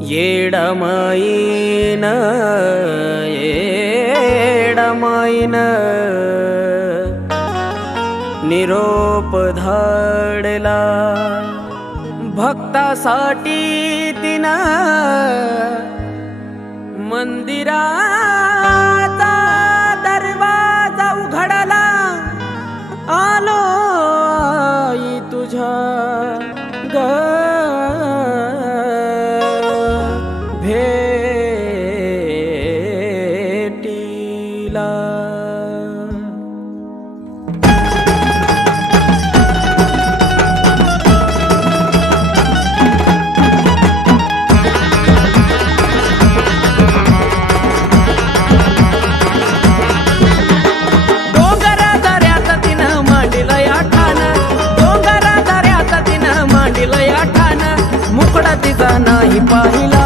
येडमाईन येडमाईन. निरोप धाडला भक्तासाठी तिनं मंदिराचा तिचा नाही पाहिला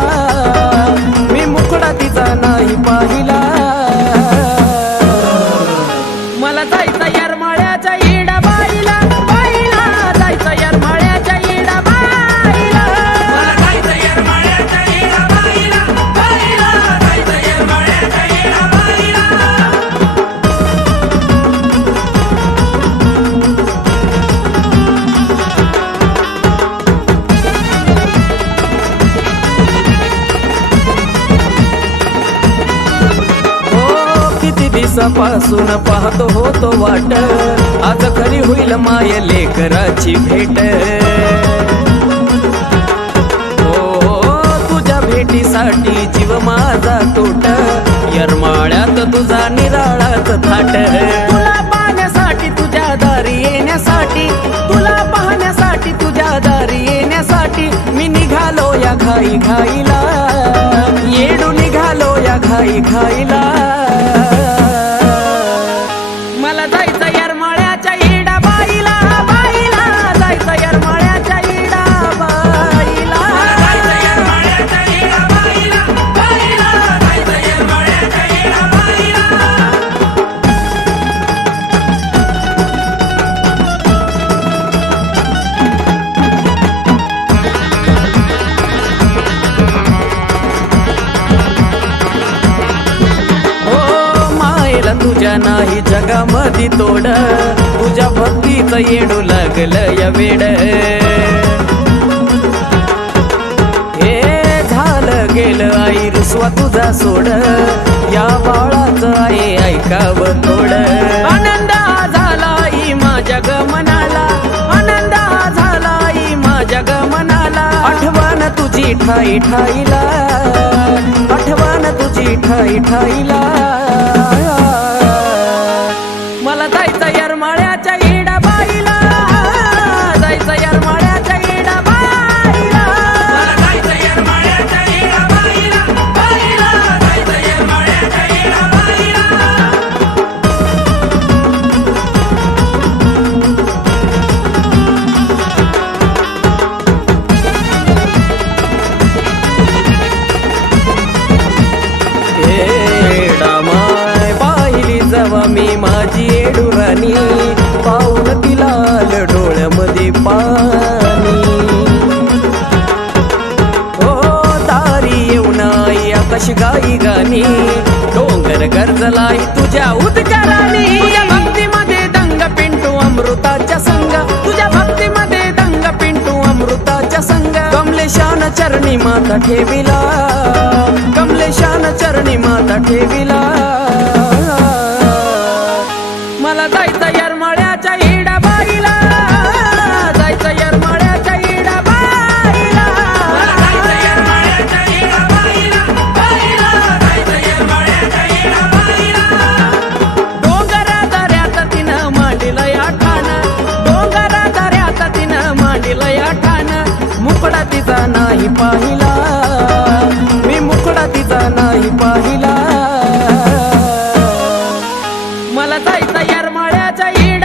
दिवसापासून पाहतो होतो वाट. आज खरी होईल माय लेकराची भेट. हो तुझ्या भेटीसाठी जीव माझा तोट. यरमाळ्यात तुझा निराळाच थाट. तुला पाहण्यासाठी तुझ्या दारी येण्यासाठी. तुला पाहण्यासाठी तुझ्या दारी येण्यासाठी मी निघालो या घाई घाईला येडू निघालो या घाई घाईला तुझ्या नाही जगामध्ये तोड. तुझ्या भक्तीचं येडू लागलं या वेड. हे झालं गेलं आई रुसवा तुझा सोड. या बाळाचं आई ऐकावं थोड आनंद झाला आई माझ्या गमनाला. आनंद झाला आई माझ्या गमनाला. आठवण तुझी ठाई ठाईला. आठवण तुझी ठाई ठाईला. जायचं यरमाळ्याच्या इडा बाईला जायचं यरमाळ्या एडुराणी पाहून तिला डोळ्यामध्ये पाणी. हो दारी येऊन आई आकाश गाई गाणी. डोंगर गरजलाई तुझ्या उद्गाराने. तुझ्या भक्तीमध्ये दंग पिंटू अमृताच्या संग. तुझ्या भक्तीमध्ये दंग पिंटू अमृताच्या संग. कमलेशान चरणी माता ठेविला. कमलेशान चरणी माता ठेविला. मला जायचं यार यरमाळ्याच्या हिडा बाईला. जायचं यरमाळ्याच्या हिडा बाईला. डोंगरा दऱ्यात तिनं मांडीला आठान ठाण. डोंगरा दऱ्यात तिनं मांडीला या ठाण. मुकडा तिचा नाही पाहिला. ಒಂದ ಎರಡು ಮಳೆ ಚೈಡ